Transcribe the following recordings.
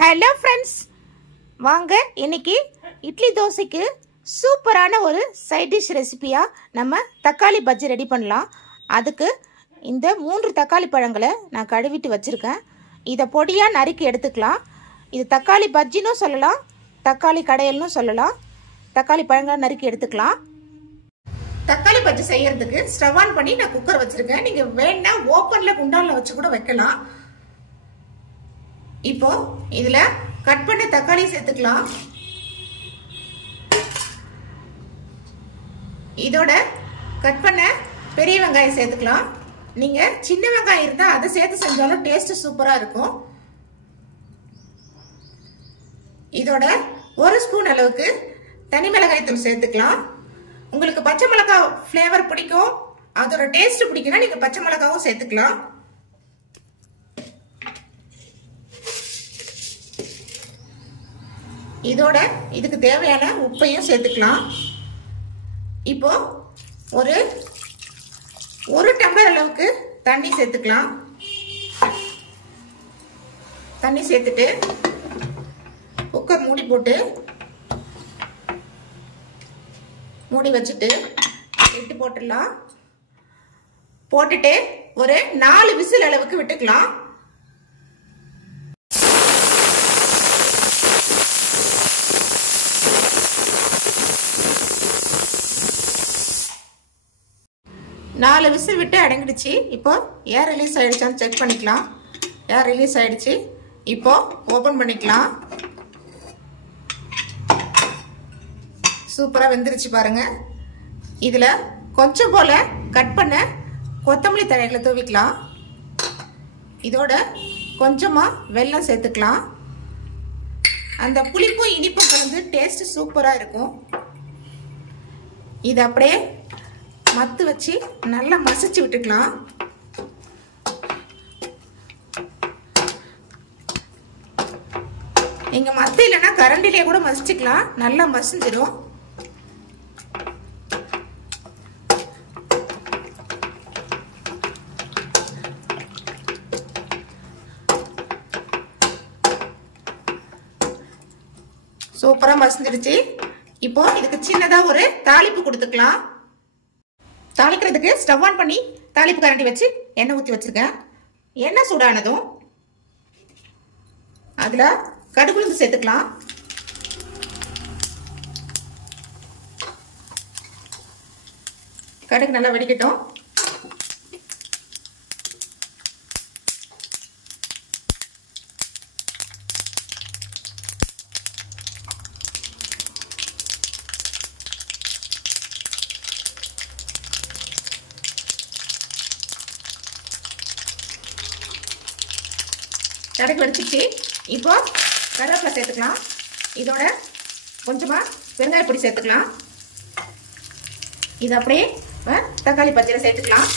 Hello friends, வாங்க இன்னைக்கு இட்லி தோசைக்கு சூப்பரான ஒரு சைட் டிஷ் ரெசிபியாக நம்ம தக்காளி பஜ்ஜி ரெடி பண்ணலாம். அதுக்கு இந்த 3 தக்காளி பழங்களை நான் கழுவிட்டு வச்சுருக்கேன். இதை பொடியாக நறுக்கி எடுத்துக்கலாம். இது தக்காளி பஜ்ஜின்னு சொல்லலாம், தக்காளி கடையல்னு சொல்லலாம். தக்காளி பழங்களை நறுக்கி எடுத்துக்கலாம். தக்காளி பஜ்ஜி செய்யறதுக்கு ஸ்டவ் ஆன் பண்ணி நான் குக்கர் வச்சுருக்கேன். நீங்கள் வேணா ஓப்பனில் குண்டானில் வச்சு கூட வைக்கலாம். இப்போ இதுல கட் பண்ண தக்காளி சேர்த்துக்கலாம். இதோட கட் பண்ண பெரிய வெங்காயம் சேர்த்துக்கலாம். நீங்க சின்ன வெங்காயம் இருந்தா அதை சேர்த்து செஞ்சாலும் டேஸ்ட் சூப்பரா இருக்கும். இதோட 1 ஸ்பூன் அளவுக்கு தனி மிளகாய் தூள் சேர்த்துக்கலாம். உங்களுக்கு பச்சை மிளகாய் ஃப்ளேவர் பிடிக்கும், அதோட டேஸ்ட் பிடிக்கும்னா நீங்க பச்சை மிளகாவும் சேர்த்துக்கலாம். இதோட இதுக்கு தேவையான உப்பையும் சேர்த்துக்கலாம். இப்போ ஒரு டம்ளர் அளவுக்கு தண்ணி சேர்த்துக்கலாம். தண்ணி சேர்த்துட்டு குக்கர் மூடி போட்டு மூடி வச்சுட்டு இட்டு போட்டுடலாம். போட்டுட்டு ஒரு 4 விசில் அளவுக்கு விட்டுக்கலாம். நாலு விசில் விட்டு அடங்கிடுச்சு. இப்போ ஏர் ரிலீஸ் ஆயிடுச்சான்னு செக் பண்ணிக்கலாம். ஏர் ரிலீஸ் ஆயிடுச்சு. இப்போ ஓபன் பண்ணிக்கலாம். சூப்பரா வெந்துருச்சு பாருங்க. இதுல கொஞ்சம் போல கட் பண்ண கொத்தமல்லி தழைகளை தூவிக்கலாம். இதோட கொஞ்சமா வெல்லம் சேர்த்துக்கலாம். அந்த புளிப்பும் இனிப்பும் கலந்து டேஸ்ட் சூப்பரா இருக்கும். இது அப்படியே மத்து வச்சு நல்லா மசிச்சு விட்டுக்கலாம். நீங்க மத்து இல்லைன்னா கரண்டிலே கூட மசிச்சுக்கலாம். நல்லா மசிஞ்சிடும். சூப்பரா மசிஞ்சிடுச்சு. இப்போ இதுக்கு சின்னதா ஒரு தாளிப்பு கொடுத்துக்கலாம். தாளிக்கிறதுக்கு ஸ்டவ் ஆன் பண்ணி தாளிப்பு கரண்டி வச்சு எண்ணெய் ஊற்றி வச்சிருக்கேன். எண்ணெய் சூடானதும் அதுல கடுகுளுந்து சேர்த்துக்கலாம். கடுகு நல்லா வெடிக்கட்டும். கடுகு வெடிச்சிச்சு. இப்போ கருவேப்பிலை சேர்த்துக்கலாம். இதோட கொஞ்சமா வெங்காய பொடி சேர்த்துக்கலாம். இது அப்படியே தக்காளி பச்சையில சேர்த்துக்கலாம்.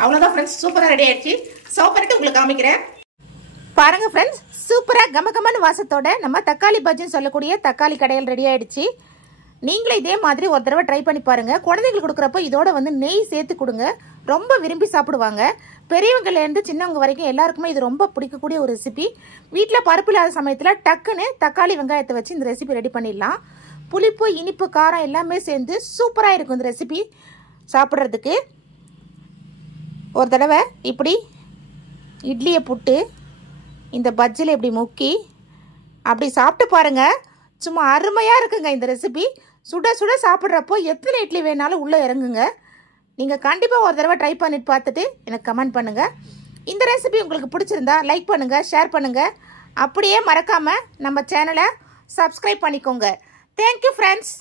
அவ்வளவுதான் ஃப்ரெண்ட்ஸ், சூப்பரா ரெடி ஆயிடுச்சு. சர்வ் பண்ணிட்டு உங்களுக்கு காமிக்கிறேன். பாருங்க ஃப்ரெண்ட்ஸ், சூப்பரா கமகமன்னு வாசத்தோட நம்ம தக்காளி பஜ்ஜின்னு சொல்லக்கூடிய தக்காளி கடையில் ரெடி ஆயிடுச்சு. நீங்களே இதே மாதிரி ஒரு தடவை ட்ரை பண்ணி பாருங்க. குழந்தைங்களுக்கு கொடுக்குறப்ப இதோட நெய் சேர்த்து கொடுங்க, ரொம்ப விரும்பி சாப்பிடுவாங்க. பெரியவங்கலேருந்து சின்னவங்க வரைக்கும் எல்லாருக்குமே இது ரொம்ப பிடிக்கக்கூடிய ஒரு ரெசிபி. வீட்டில் பருப்பு இல்லாத சமயத்தில் டக்குன்னு தக்காளி வெங்காயத்தை வச்சு இந்த ரெசிபி ரெடி பண்ணிடலாம். புளிப்பு இனிப்பு காரம் எல்லாமே சேர்ந்து சூப்பராக இருக்கும் இந்த ரெசிபி சாப்பிட்றதுக்கு. ஒரு தடவை இப்படி இட்லியை புட்டு இந்த பஜ்ஜியில் இப்படி முக்கி அப்படி சாப்பிட்டு பாருங்க. சும்மா அருமையாக இருக்குங்க இந்த ரெசிபி. சுட சுட சாப்பிட்றப்போ எத்தனை இட்லி வேணாலும் உள்ளே இறங்குங்க. நீங்கள் கண்டிப்பாக ஒரு தடவை ட்ரை பண்ணிட்டு பார்த்துட்டு எனக்கு கமெண்ட் பண்ணுங்கள். இந்த ரெசிபி உங்களுக்கு பிடிச்சிருந்தா லைக் பண்ணுங்கள், ஷேர் பண்ணுங்கள். அப்படியே மறக்காமல் நம்ம சேனலை சப்ஸ்கிரைப் பண்ணிக்கோங்க. Thank you friends.